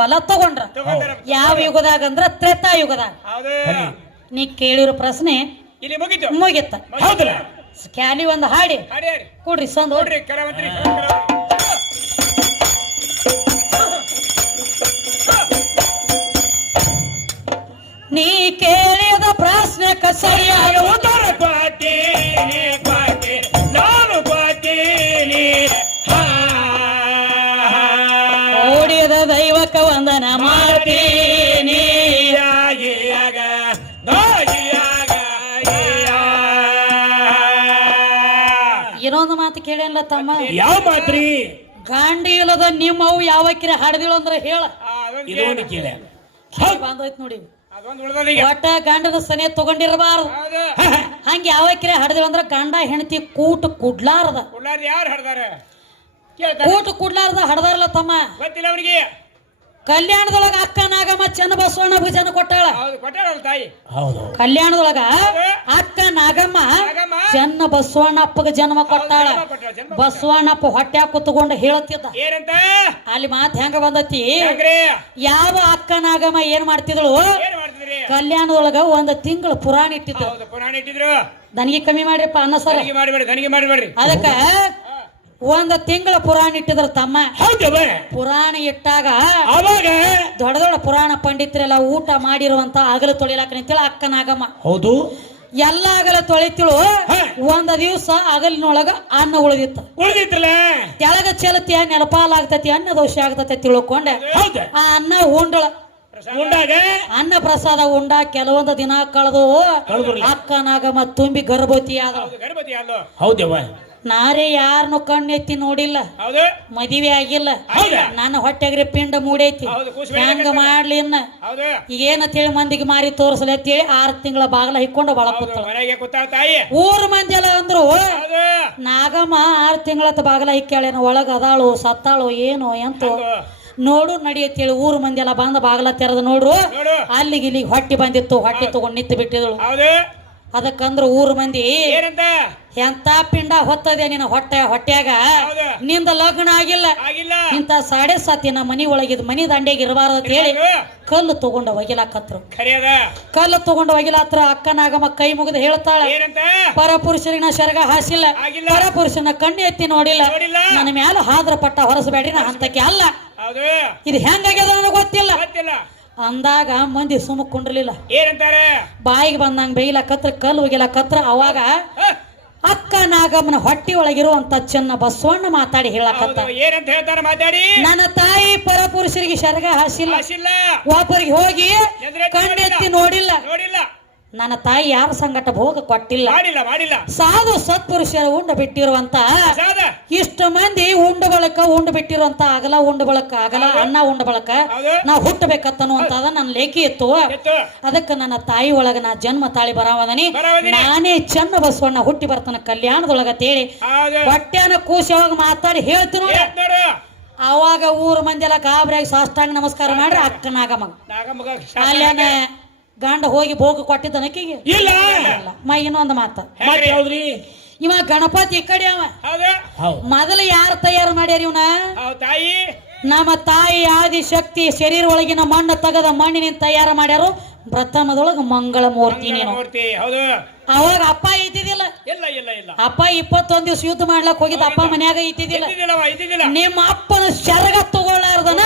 ಬಲ ತಗೊಂಡ್ರ ಯಾವ ಯುಗದಾಗ ಅಂದ್ರ ತ್ರೇತಾ ಯುಗದಾಗ. ನೀ ಕೇಳಿರೋ ಪ್ರಶ್ನೆ ಇಲ್ಲಿ ಮುಗಿತು ಮುಗಿತ್ತ. ಹೌದಲ್ಲ? ಕ್ಯಾಲಿ ಒಂದು ಹಾಡಿ ಕೊಡ್ರಿ ಸಂದು. ನೀ ಕೇಳಿದ ಪ್ರಶ್ನೆಕ ಸರಿಯಾದ ಉತ್ತರ ಕೊಟ್ಟೇನಿ ನಾನು ಕೊಟ್ಟೇನಿ. ಓಡಿದ ದೈವಕ ವಂದನ ಮಾಡ್ತೀನಿ. ಇನ್ನೊಂದು ಮಾತು ಕೇಳಿಲ್ಲ ತಮ್ಮ. ಯಾವ ಮಾತ್ರಿ? ಗಾಂಡಿ ಇಲ್ಲದ ನಿಮ್ಮವು ಯಾವಕ್ಕಿರ ಹಾಡದಿಳು ಅಂದ್ರೆ ಹೇಳ. ಇದೊಂದು ಕೇಳ ಬಂದೋಯ್ತು ನೋಡಿ. ಒಟ್ಟ ಗಂಡನ ಸನೆ ತಗೊಂಡಿರಬಾರ್ದು. ಹಂಗ ಯಾವಕ್ಕಿರ ಹಾಡದಿಳು ಅಂದ್ರ ಗಂಡ ಹೆಂಡತಿ ಕೂಟ ಕುಡ್ಲಾರ್ದ. ಯಾರು ಹಾಡ್ದಾರ? ಕೂಟ ಕುಡ್ಲಾರ್ದ ಹಾಡದಾರಲ್ಲ ತಮ್ಮ. ಗೊತ್ತಿಲ್ಲ ಅವ್ರಿಗೆ. ಕಲ್ಯಾಣದೊಳಗ ಅಕ್ಕ ನಾಗಮ್ಮ ಚನ್ನ ಬಸವಣ್ಣ ಭುಜನ ಕೊಟ್ಟಾಳ. ತಾಯಿ. ಕಲ್ಯಾಣದೊಳಗ ಅಕ್ಕ ನಾಗಮ್ಮ ಚನ್ನ ಬಸವಣ್ಣಪ್ಪಗ ಜನ್ಮ ಕೊಟ್ಟಾಳ. ಬಸವಣ್ಣಪ್ಪ ಹೊಟ್ಟ್ಯಾಗ ಕುತ್ಕೊಂಡು ಹೇಳತ್ತಿದ್ದ ಏನಂತ? ಅಲ್ಲಿ ಮಾತು ಹೆಂಗ ಬಂದತಿ? ಯಾವ ಅಕ್ಕ ನಾಗಮ್ಮ ಏನ್ ಮಾಡ್ತಿದ್ಳು? ಕಲ್ಯಾಣದೊಳಗ ಒಂದ್ ತಿಂಗಳು ಪುರಾಣ ಇಟ್ಟಿದ್ರು. ದನಿಗೆ ಕಮ್ಮಿ ಮಾಡ್ರಿಪ್ಪ ಅನ್ನ ಸರ. ಅದಕ್ಕ ಒಂದ್ ತಿಂಗಳ ಪುರಾಣ ಇಟ್ಟಿದ್ರ ತಮ್ಮ. ಪುರಾಣ ಇಟ್ಟಾಗ ದೊಡ್ಡ ದೊಡ್ಡ ಪುರಾಣ ಪಂಡಿತರೆಲ್ಲ ಊಟ ಮಾಡಿರುವಂತ ಅಗಲ ತೊಳಿಲಾಕ ನಿಂತೇಳ ಅಕ್ಕ ನಾಗಮ್ಮ. ಹೌದು. ಎಲ್ಲ ಅಗಲ ತೊಳಿತಿಳು. ಒಂದ್ ದಿವ್ಸ ಅಗಲಿನೊಳಗ ಅನ್ನ ಉಳಿದಿತ್ತಲ್ಲ. ತೆಳಗ ಚೆಲತಿ ನೆಲಪಾಲಾಗ್ತತಿ, ಅನ್ನ ದೋಷ ಆಗ್ತತಿ ತಿಳ್ಕೊಂಡೆ ಆ ಅನ್ನ ಉಂಡಳ. ಅನ್ನ ಪ್ರಸಾದ ಉಂಡ ಕೆಲವೊಂದು ದಿನ ಕಳೆದು ಅಕ್ಕ ನಾಗಮ್ಮ ತುಂಬಿ ಗರ್ಭವತಿ ಆದಳು. ನಾರೇ ಯಾರನ್ನು ಕಣ್ಣೆತ್ತಿ ನೋಡಿಲ್ಲ, ಮದುವೆ ಆಗಿಲ್ಲ, ನನ್ನ ಹೊಟ್ಟೆಗ್ರೆ ಪಿಂಡ ಮೂಡೈತಿ, ಹೆಂಗ ಮಾಡ್ಲಿ ಇನ್ನ ಏನಂತ ಹೇಳಿ ಮಂದಿಗೆ ಮಾರಿ ತೋರ್ಸಲಿ ಅಂತ ಹೇಳಿ 6 ತಿಂಗಳ ಬಾಗಲ ಹಿಕ್ಕೊಂಡು ಬಾಳ ಊರ್ ಮಂದಿ ಎಲ್ಲ ಅಂದ್ರು ನಾಗಮ್ಮ 6 ತಿಂಗಳತ್ತ ಬಾಗಲ ಹಿಕ್ಕಾಳೇನ, ಒಳಗ ಅದಾಳು ಸತ್ತಾಳು ಏನೋ ಎಂತೋ ನೋಡು ನಡಿಯತ್ತೇಳಿ ಊರ್ ಮಂದಿ ಎಲ್ಲ ಬಂದ ಬಾಗಲ ತೆರೆದು ನೋಡ್ರು. ಅಲ್ಲಿಗೆ ಇಲ್ಲಿಗೆ ಹೊಟ್ಟಿ ಬಂದಿತ್ತು. ಹೊಟ್ಟಿ ತಗೊಂಡ್ ನಿಂತು ಬಿಟ್ಟಿದಳು. ಅದಕ್ಕಂದ್ರ ಊರ್ ಮಂದಿ ಎಂತ ಪಿಂಡ ಹೊತ್ತದೆ ನಿನ್ನ ಹೊಟ್ಟ್ಯಾಗ, ನಿಂದ ಲಗ್ನ ಆಗಿಲ್ಲ, ಇಂತ 7.5 ನಮ್ಮ ಮನಿ ಒಳಗಿದ್ ಮನಿ ದಂಡೆಗೆ ಇರಬಾರ್ದು ಅಂತ ಹೇಳಿ ಕಲ್ಲು ತಗೊಂಡ ಒಗಿಲಾಕತ್ರು. ಕಲ್ಲು ತಗೊಂಡ ಒಗಿಲಾತ್ರ ಅಕ್ಕ ನಾಗಮ್ಮ ಕೈ ಮುಗಿದು ಹೇಳ್ತಾಳೆ, ಪರಪುರುಷರಿನ ಶರಗ ಹಾಸಿಲ್ಲ, ಪರಪುರುಷನ ಕಣ್ಣು ಎತ್ತಿ ನೋಡಿಲ್ಲ, ನನ್ನ ಮ್ಯಾಲ ಹಾದ್ರ ಪಟ್ಟ ಹೊರಸಬೇಡ್ರಿ, ನಾ ಹಂತಕ್ಕೆ ಅಲ್ಲ. ಇದು ಹೆಂಗಾಗ್ಯದ ನನಗೆ ಗೊತ್ತಿಲ್ಲ ಅಂದಾಗ ಮಂದಿ ಸುಮ್ಮ ಕುಂಡ್ರಲಿಲ್ಲ. ಏನಂತಾರೆ? ಬಾಯಿಗೆ ಬಂದಂಗ ಬೇಯ್ಲಕತ್ರ ಕಲ್ಲು ಒಗಿಲಾಕತ್ರ. ಅವಾಗ ಅಕ್ಕ ನಾಗಮ್ಮನ ಹೊಟ್ಟಿ ಒಳಗಿರುವಂತ ಚೆನ್ನ ಬಸವಣ್ಣ ಮಾತಾಡಿ ಹೇಳಕತ್ತ, ಏನಂತ ಹೇಳ್ತಾರ ಮಾತಾಡಿ? ನನ್ನ ತಾಯಿ ಪರಪುರುಷರಿಗೆ ಶರಗ ಹಾಸಿಲ್ಲ, ಒಬ್ಬರಿಗೆ ಹೋಗಿ ಕಣ್ಣೆತ್ತಿ ನೋಡಿಲ್ಲ, ನನ್ನ ತಾಯಿ ಯಾರ ಸಂಗಟ ಭೋಗ ಕೊಟ್ಟಿಲ್ಲ, ಸಾಧು ಸತ್ಪುರುಷರ ಉಂಡ ಬಿಟ್ಟಿರುವಂತ ಇಷ್ಟು ಮಂದಿ ಉಂಡ ಬಳಕ ಉಂಡ ಬಿಟ್ಟಿರುವಂತ ಅಗಲ ಉಂಡ ಬಳಕ ಅಗಲ ಅನ್ನ ಉಂಡ ಬಳಕ ನಾ ಹುಟ್ಟಬೇಕತ್ತನ್ನುವಂತದ ನನ್ನ ಲೇಖಿ ಇತ್ತು. ಅದಕ್ಕೆ ನನ್ನ ತಾಯಿ ಒಳಗ ನಾ ಜನ್ಮ ತಾಳಿ ಬರಾವದನಿ, ನಾನೇ ಚೆನ್ನ ಬಸವಣ್ಣ ಹುಟ್ಟಿ ಬರ್ತಾನ ಕಲ್ಯಾಣದೊಳಗ ತೇಳಿ ಹೊಟ್ಟೆನ ಕೂಸವಾಗ ಮಾತಾಡಿ ಹೇಳ್ತೀನಿ. ಅವಾಗ ಊರ್ ಮಂದಿ ಎಲ್ಲ ಗಾಬರಿಯಾಗಿ ಸಾಷ್ಟಾಂಗ ನಮಸ್ಕಾರ ಮಾಡ್ರಿ ಅಕ್ಕ ನಾಗಮ್ಮ. ಅಲ್ಲೇನ ಗಂಡ ಹೋಗಿ ಭೋಗ ಕೊಟ್ಟಿದ್ದ ನಕ್ಕಿಗೆ ಇಲ್ಲ. ಇನ್ನೊಂದು ಮಾತ, ಇವ ಗಣಪತಿ ಈ ಕಡೆ ಅವ ಮೊದಲ ಯಾರು ತಯಾರು ಮಾಡ್ಯಾರ ಇವನ? ತಾಯಿ. ನಮ್ಮ ತಾಯಿ ಆದಿಶಕ್ತಿ ಶರೀರ ಒಳಗಿನ ಮಣ್ಣು ತಗದ ಮಣ್ಣಿನಿಂದ ತಯಾರು ಮಾಡ್ಯಾರು. ಪ್ರಥಮದೊಳಗ ಮಂಗಳ ಮೂರ್ತಿ ನೀನು. ಅವಾಗ ಅಪ್ಪ ಇದ್ದಿದ್ದಿಲ್ಲ. ಅಪ್ಪ 21 ದಿವಸ ಯುದ್ಧ ಮಾಡ್ಲಕ್ ಹೋಗಿದ್ದ. ಅಪ್ಪ ಮನ್ಯಾಗ ಇದ್ದಿದ್ದಿಲ್ಲ. ನಿಮ್ಮ ಅಪ್ಪನ ಶರಗ ತಗೊಳ್ಳಾರ್ದನ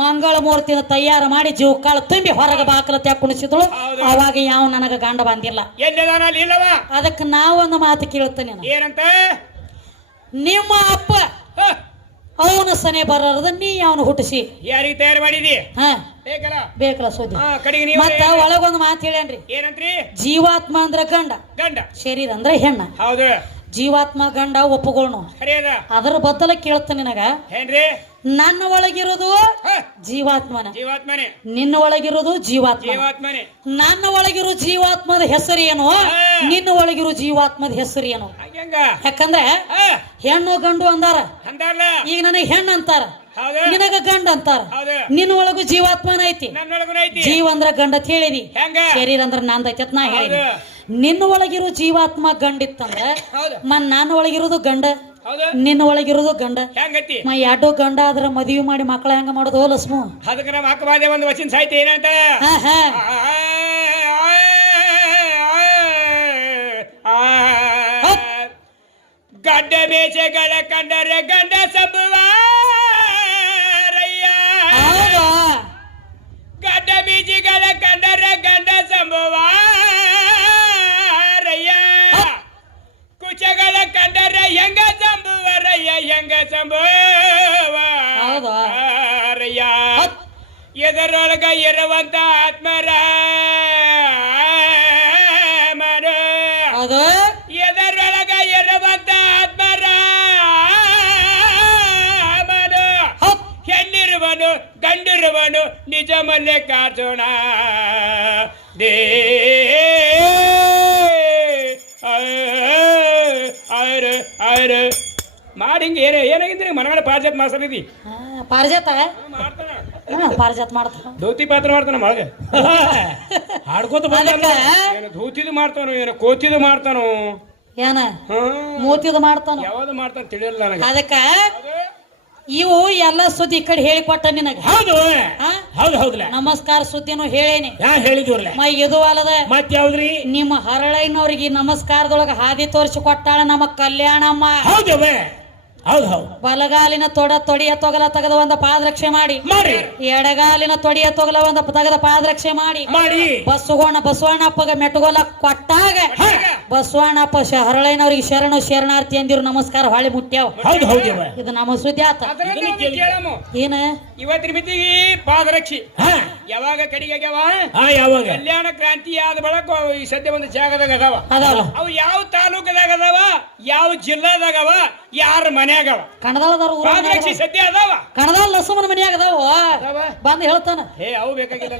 ಮಂಗಳ ಮೂರ್ತಿನ ತಯಾರು ಮಾಡಿ ಜೀವಕಾಳ ತುಂಬಿ ಹೊರಗ ಬಾಕಲ ಕುಣಿಸಿದಳು. ಅವಾಗ ಯಾವ ನನಗ ಗಂಡ ಬಂದಿಲ್ಲ. ಅದಕ್ಕೆ ನಾವೊಂದು ಮಾತು ಕೇಳ್ತೇನೆ, ಏನಂತ? ನಿಮ್ಮ ಅಪ್ಪ ಅವನ ಸನೆ ಬರದ ನೀ ಅವನು ಹುಟ್ಟಿಸಿ ಯಾರಿಗೆ ತಯಾರು ಮಾಡಿದಿ? ಬೇಕಲ್ಲ ಸುದ್ದಿ. ಮತ್ತ ಒಳಗೊಂದು ಮಾತು ಹೇಳೇನ್ರಿ, ಏನಂತ್ರಿ? ಜೀವಾತ್ಮ ಅಂದ್ರ ಗಂಡ, ಶರೀರ ಅಂದ್ರ ಹೆಣ್ಣ. ಹೌದು. ಜೀವಾತ್ಮ ಗಂಡ ಒಪ್ಪುಗೋಣ. ಅದರ ಬದಲ ಕೇಳ್ತಾನೆ ನಿನಗ, ನನ್ನ ಒಳಗಿರೋದು ಜೀವಾತ್ಮನೇ, ನಿನ್ನ ಒಳಗಿರೋದು ಜೀವಾತ್ಮನೇ. ನನ್ನ ಒಳಗಿರೋ ಜೀವಾತ್ಮದ ಹೆಸರು ಏನು, ನಿನ್ನ ಒಳಗಿರೋ ಜೀವಾತ್ಮದ ಹೆಸರು ಏನು? ಯಾಕಂದ್ರೆ ಹೆಣ್ಣು ಗಂಡು ಅಂದಾರ, ಈಗ ನನಗೆ ಹೆಣ್ಣು ಅಂತಾರ, ನಿನಗ ಗಂಡ ಅಂತಾರ. ನಿನ್ನ ಒಳಗು ಜೀವಾತ್ಮನ ಐತಿ. ಜೀವ ಅಂದ್ರ ಗಂಡ ಅಂತ ಹೇಳಿದಿ, ಶರೀರ ಅಂದ್ರ ನಂದೈತಿ ಅಂತ ನಾ ಹೇಳಿದಿ. ನಿನ್ನ ಒಳಗಿರೋ ಜೀವಾತ್ಮ ಗಂಡಿತ್ತಂದ್ರ ನನ್ನ ಒಳಗಿರೋದು ಗಂಡ, ಹೌದು ನಿನ್ನ ಒಳಗಿರೋದು ಗಂಡ ಹೆಂಗತಿ ಎರಡು ಗಂಡ ಆದ್ರ ಮದುವೆ ಮಾಡಿ ಮಕ್ಕಳ ಹೆಂಗ ಮಾಡೋದು ಲಸ್ಮು ಅದಕ್ಕೆ ನಮ್ಮ ಅಕ್ಕ ಬಾದೆ ಒಂದು ವಚನ ಸಾಹಿತ್ಯ ಏನಂತ ಹಾ ಹಾ ಗಡ್ಡ ಬೇಸೆಗಳ ಕಂಡರೆ ಗಂಡ ಸಂಭುವಾರಯ್ಯ ಗಡ್ಡ ಬೀಜಿಗಳ ಕಂಡರೆ ಗಂಡ ಸಂಭುವಾರಯ್ಯ ಕುಚಗಳ ಕಂಡರೆ ಹೆಂಗ ಸಂಭುವರಯ್ಯ ಹೆಂಗ ಸಂಭುವಾರಯ್ಯ ಎದರೊಳಗ ಇರುವಂತ ಆತ್ಮರ ಎದರೊಳಗ ಇರುವಂತ ಆತ್ಮರ ಹೆಣ್ಣಿರುವನು ಗಂಡಿರುವನು ನಿಜ ಮಲ್ಲೆ ಕಾಚೋಣ ದೇ ಮಾಡಿ ಹಿಂಗೆ ಏನಾಗಿದ್ರಿ ಮನಗಡೆ ಪಾರಿಜಾತ ಮಾಸ್ತರಿದಿ ಪಾರಿಜಾತ ಮಾಡ್ತಾನ ಪಾರಿಜಾತ ಮಾಡ್ತಾನ ಧೋತಿ ಪಾತ್ರ ಮಾಡ್ತಾನ ಮಳಗ ಹಾಡ್ಕೋತ ಬಂದ ಧೋತಿದು ಮಾಡ್ತಾನು ಏನೋ ಕೋತಿದು ಮಾಡ್ತಾನು ಏನ ಮೂತಿದು ಮಾಡ್ತಾನ ಯಾವ್ದು ಮಾಡ್ತಾನ ತಿಳಿಯಲ್ಲ ನನಗೆ ಅದಕ್ಕ ಇವು ಎಲ್ಲ ಸುದ್ದಿ ಈ ಕಡೆ ಹೇಳಿಕೊಟ್ಟ ನಿನಗ ಹೌದು ಹೌದು ಹೌದಲ್ಲ ನಮಸ್ಕಾರ ಸುದ್ದಿನೂ ಹೇಳೇನಿ ಹೇಳಿದ್ರಲ್ಲ ಇದು ಅಲ್ಲದ ಮತ್ ಯಾವ್ದ್ರಿ ನಿಮ್ಮ ಹರಳೈನವ್ರಿಗೆ ನಮಸ್ಕಾರದೊಳಗ ಹಾದಿ ತೋರಿಸಿ ಕೊಟ್ಟಾಳ ನಮ್ಮ ಕಲ್ಯಾಣಮ್ಮ ಹೌದವೇ ಹೌದು ಹೌದು ಬಲಗಾಲಿನ ತೊಡೆಯ ತೊಗಲ ತೆಗೆದ ಒಂದು ಪಾದರಕ್ಷೆ ಮಾಡಿ ಎಡಗಾಲಿನ ತೊಡೆಯ ತೊಗಲ ಒಂದು ತೆಗೆದ ಪಾದರಕ್ಷೆ ಮಾಡಿ ಬಸವಣ್ಣಪ್ಪಗ ಮೆಟ್ಟಗೋಲ ಕೊಟ್ಟಾಗ ಬಸವಣ್ಣಪ್ಪ ಹರಳೈನವ್ರಿಗೆ ಶರಣಾರ್ಥಿ ಅಂದಿರು ನಮಸ್ಕಾರ ಹೊಳಿ ಮುಟ್ಟ್ಯಾವ ಇದು ನಮ್ಮ ಸುದ್ದಿ ಆತ ಏನ ಇವತ್ತಿನ ಮಿತಿಗೆ ಪಾದರಕ್ಷಿ ಯಾವಾಗ ಕಡಿಗೆ ಯಾವಾಗ ಕಲ್ಯಾಣ ಕ್ರಾಂತಿ ಆದ ಬಳಕ ಈ ಸದ್ಯ ಒಂದು ಜಾಗದಾಗ ಅದಾವ ಅವು ಯಾವ ತಾಲೂಕದಾಗ ಅದಾವ ಯಾವ ಜಿಲ್ಲಾದಾಗವ ಯಾರ ಮನ್ಯಾಗವ ಕಣದಾಳದವ್ರು ಸದ್ಯ ಅದಾವ ಕಣದಾಳ ಲಸುಮನ ಮನ್ಯಾಗ ಅದಾವ ಬಂದು ಹೇಳ್ತಾನ ಅವು ಬೇಕಾಗಿಲ್ಲ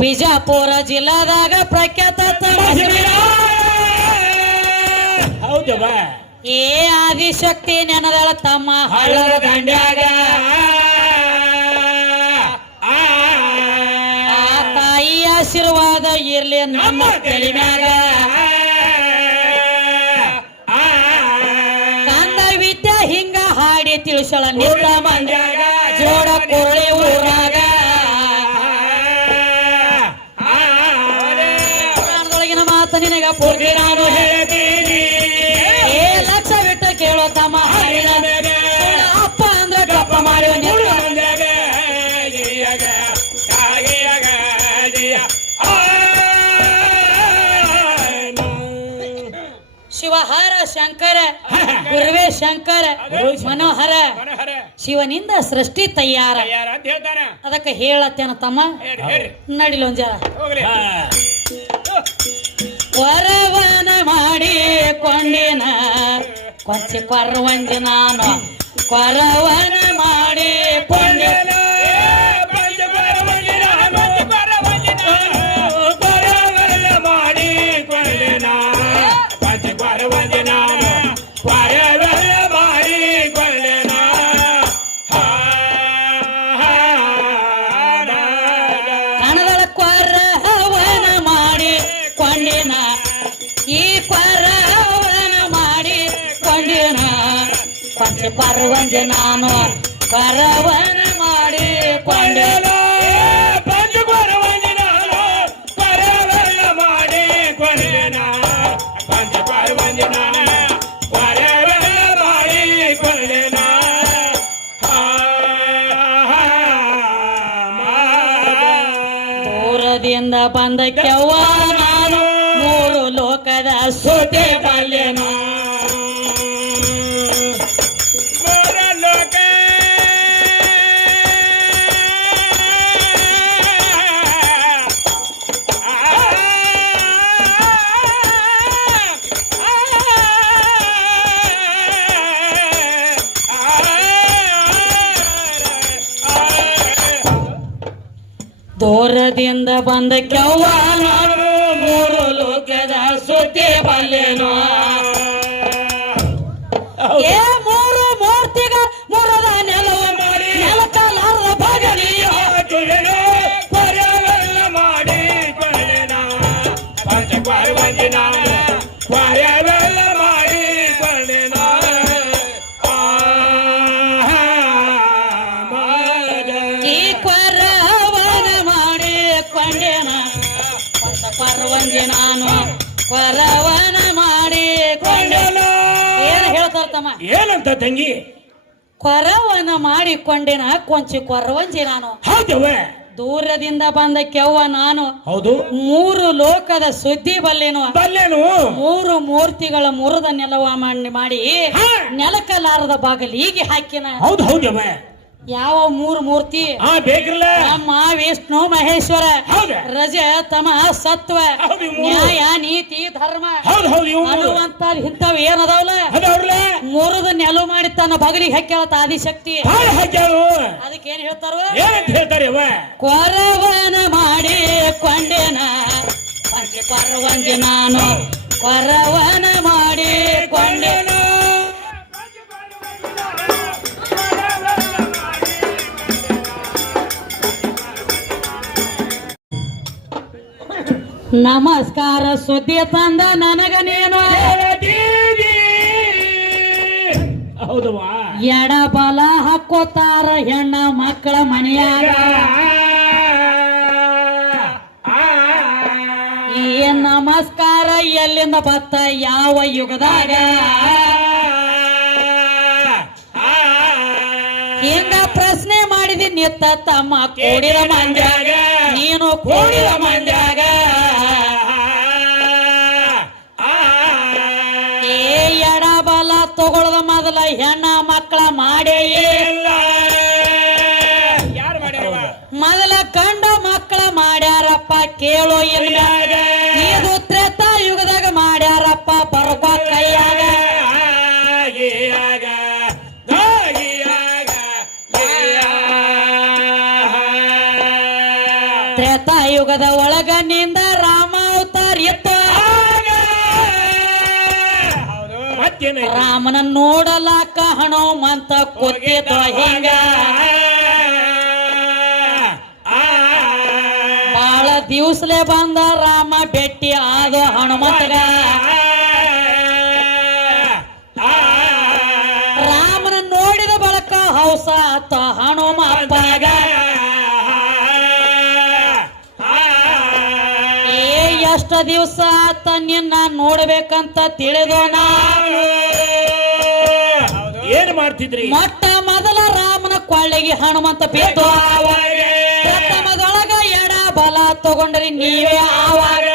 ಬಿಜಾಪುರ ಜಿಲ್ಲಾದಾಗ ಪ್ರಖ್ಯಾತ ಹೌದವ ಏ ಆದಿಶಕ್ತಿ ನೆನದಳ ತಮ್ಮ ಹಳ್ಳದ ದಂಡ್ಯಾಗ ಆ ತಾಯಿ ಆಶೀರ್ವಾದ ಇರ್ಲಿ ನಮ್ಮ ತಲೆ ಮ್ಯಾಗ ಕಂದ ವಿದ್ಯೆ ಹಿಂಗ ಹಾಡಿ ತಿಳಿಸಳ ನಿಂತ ಮಂಡ್ಯಾಗ ಜೋಡ ಕೋಳಿ ಊರಾಗ ಪ್ರಾಣದೊಳಗಿನ ಮಾತ ನಿನಗ ಪೂರ್ತಿ ನಾನು ಹೇಳ್ತೀನಿ ಲಕ್ಷ ಬಿಟ್ಟು ಕೇಳೋ ತಮ್ಮ ಅಪ್ಪ ಅಂದ್ರೆ ಗಪ್ಪ ಮಾಡಿ ಶಿವಹಾರ ಶಂಕರ ಗುರುವೇ ಶಂಕರ ಮನೋಹರ ಶಿವನಿಂದ ಸೃಷ್ಟಿ ತಯಾರ ಅದಕ್ಕೆ ಹೇಳತ್ತೇನ ತಮ್ಮ ನಡಿಲೊಂಜ ವರವನ ಮಾಡಿ ಕೊಂಡಿನ ಕೊಂಚಿ ಪರ್ವಂಜ ನಾನು ಕೊರವನ ಮಾಡಿ ಕೊಂಡಿನ ಕಣದಳ ಕೊರವನ ಮಾಡಿ ಕೊಂಡಿನ ಈ ಕೊರವನ ಮಾಡಿ ಕೊಂಡಿನ ಕೊಂಚ ಪರ್ವಂಜ ನಾನು ಕೊರವನ ಮಾಡಿ ಕೊಂಡಿನ ದೂರದಿಂದ ಬಂದ ಕೆವ್ವ ನಾನು ಮೂರು ಲೋಕದ ಸೋತೆ ಬಲ್ಲೆನು ದೂರದಿಂದ ಬಂದ ಕೆವ್ವ ನಾನು ಮೂರು ಲೋಕದ ಸುದ್ದಿ ಬಲ್ಲೆನು ಏ ಮೂರು ಮೂರ್ತಿಗ ಮೂರದ ನೆಲವು ಮಾಡಿ ನೆಲಕಲಾರದ ಭಗನಿಯ ಮಾಡಿ ಹೇಳ್ತಾರ ತಮ್ಮ. ಏನಂತ ತಂಗಿ? ಕೊರವನ ಮಾಡಿಕೊಂಡೆನ ಕೊಂಚ ಕೊರವಂಜಿ ನಾನು. ಹೌದವ. ದೂರದಿಂದ ಬಂದ ಕೆವ್ವ ನಾನು. ಹೌದು. 3 ಲೋಕದ ಸುದ್ದಿ ಬಲ್ಲೇನು. 3 ಮೂರ್ತಿಗಳ ಮುರಿದ ನೆಲವ ಮಾಡಿ ನೆಲಕಲಾರದ ಬಾಗಲಿಗೆ ಹಾಕಿನ. ಹೌದು ಹೌದವ. ಯಾವ 3 ಮೂರ್ತಿ? ಬೇಕ್ರಲ್ಲ. ನಮ್ಮ ವಿಷ್ಣು ಮಹೇಶ್ವರ, ರಜ ತಮ ಸತ್ವ, ನ್ಯಾಯ ನೀತಿ ಧರ್ಮ ಅನ್ನುವಂತ ಇಂಥವ್ ಏನದಾವಲ್ಲ ಮುರಿದ ನೆಲು ಮಾಡಿ ತನ್ನ ಬಗಲಿಗೆ ಹಾಕ್ಯಾವತ್ತ ಆದಿಶಕ್ತಿ. ಅದಕ್ಕೇನ್ ಹೇಳ್ತಾರ? ಕೊರವನ ಮಾಡಿ ಕೊಂಡೆನ ಕೊರವಂಜಿ ನಾನು, ಕೊರವನ ಮಾಡಿ ಕೊಂಡೆನ. ನಮಸ್ಕಾರ ಸುದ್ದಿ ತಂದ ನನಗ ನೀನು. ಹೌದವಾ. ಎಡ ಬಲ ಹಾಕೋತಾರ ಹೆಣ್ಣ ಮಕ್ಕಳ ಮನೆಯಾಗ. ಈ ನಮಸ್ಕಾರ ಎಲ್ಲಿಂದ ಬತ್ತ ಯಾವ ಯುಗದಾಗ? ಹಿಂಗ ಪ್ರಶ್ನೆ ಮಾಡಿದಿ ನಿತ್ತ ತಮ್ಮ ಕೂಡಿದ ಮಂಡ್ಯಾಗ, ನೀನು ಕೂಡಿದ ಮಂಡ್ಯಾಗ. ಎಡ ಬಲ ತಗೊಳ್ಳದ ಮೊದಲ ಹೆಣ್ಣ ಮಕ್ಕಳ ಮಾಡೇ ಇಲ್ಲ. ಮೊದಲ ಗಂಡ ಮಕ್ಕಳ ಮಾಡ್ಯಾರಪ್ಪ ಕೇಳೋ ಇಲ್ಲ. ಇದು ತ್ರೇತಾ ಯುಗದಾಗ ಮಾಡ್ಯಾರಪ್ಪ ಬರ್ಬ ಕೈಯಾಗ. ತ್ರೇತಾಯುಗದ ಒಳಗ ನಿಂದ ರಾಮ ಅವತಾರ ಇತ್ತು. ರಾಮನ ನೋಡಲಾಕ ಹನುಮಂತ ಕೂತಿದ್ದ ಹಿಂಗ. ಬಾಳ ದಿವ್ಸಲೆ ಬಂದ ರಾಮ ಭೇಟಿ ಆದ ಹನುಮಂತಗ. ರಾಮನ ನೋಡಿದ ಬಳಕ ಹೌಸ ಆತ ಹನುಮಪ್ಪಗ. ಎಷ್ಟು ದಿವಸ ಆತ ನಿನ್ನ ನೋಡ್ಬೇಕಂತ ತಿಳಿದ ನಾನು. ಏನ್ ಮಾಡ್ತಿದ್ರಿ? ಮೊಟ್ಟ ಮೊದಲ ರಾಮನ ಕೊಳ್ಳಿಗೆ ಹನುಮಂತ ಬಿದ್ದು. ಪ್ರಥಮದೊಳಗ ಎಡ ಬಲ ತಗೊಂಡ್ರಿ ನೀವೇ ಆವಾಗ.